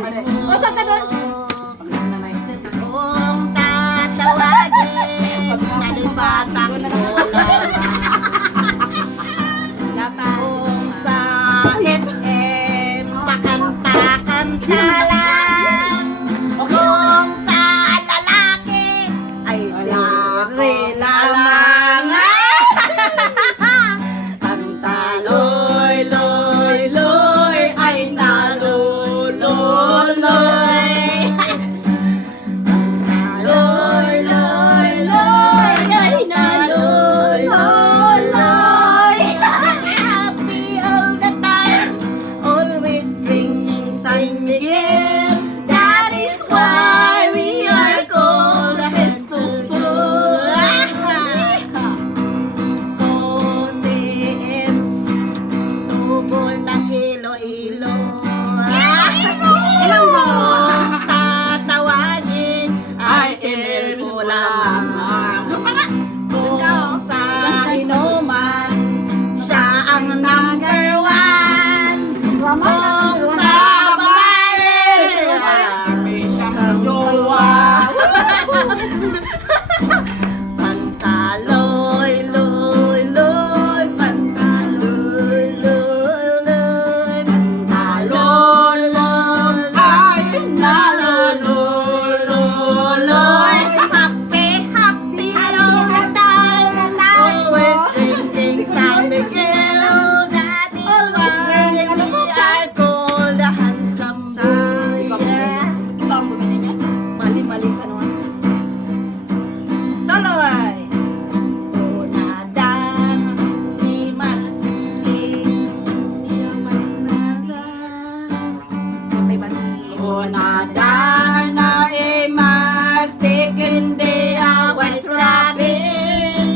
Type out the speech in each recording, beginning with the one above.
doon. O, shot ka doon. Kung tatawagin, nalibatang ulan. Kung sa SM, pakanta-kanta lang. Kung sa lalaki, ay siri lamang. Kanta loy, loy, loy, ay nalululoy. Loy, loy, loy, ay nalululoy. Happy all the time, always bringing San Miguel. That is why we are called the Hestuful. OCMs, tubo ng Iloilo. Ilang mo tatawagin ay simil mo lamang. Kung sa inuman, siya ang number one. Kung sa babae, marami siyang jowa. Pantaloy, loy, loy, pantaloy, loy, loy, pantaloy, loy, ay nalululoy. Happy, happy all the time, always drinking San Miguel. That is why we are called the handsome boy. Ikaw ang bumili niya? Mali-mali ka naman. Tuloy! Unadang imaski, unadang na imastik, hindi a white rabbit.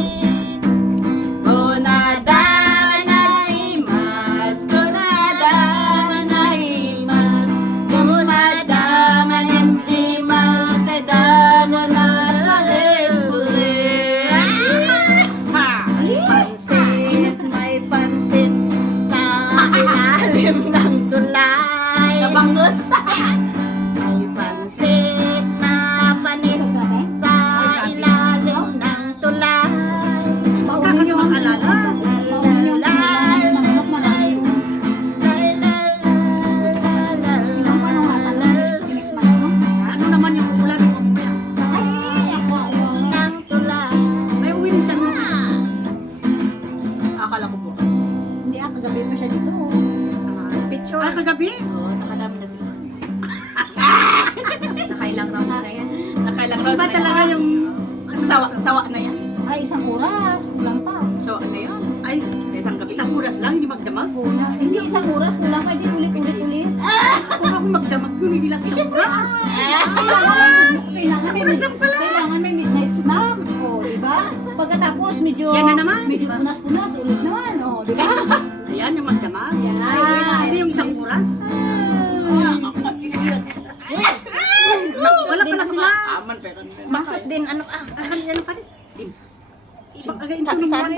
Unadang na imas, unadang na imas, unadang na imas, sedano na lalis pulit. May pansit sa ilalim ng tulay. Nabangus. May pansit na panis sa ilalim ng tulay. Kasi makalala. Ano naman yung ulam mo? Ng tulay. May uwi mo saan mo? Akala ko bukas. Hindi kagabi pa siya dito. Picture. Ah, kagabi? Oo, nakadami na sila. Nakailang rounds na yan. Nakailang Iba talaga yung... sawa na yan. Ay, isang oras. Kulang pa. Sawa na yan. Ay, Sa isang gabi. isang oras lang, hindi magdamag. Kulang. Hindi isang oras. Kulang pa. Hindi ulit-ulit-ulit. Kung ako magdamag yun, hindi lang isang oras. Isang oras lang pala. Kailangan may midnight snack. O, diba? Pagkatapos, medyo... Yan na naman, Medyo diba? punas-punas. Ulit naman. O, diba? Ayan, yung magdamag. Yan. Hindi yung isang oras. Wala pala sila. Aman pero. Maksud din, ano ka? Ano ka rin? Saan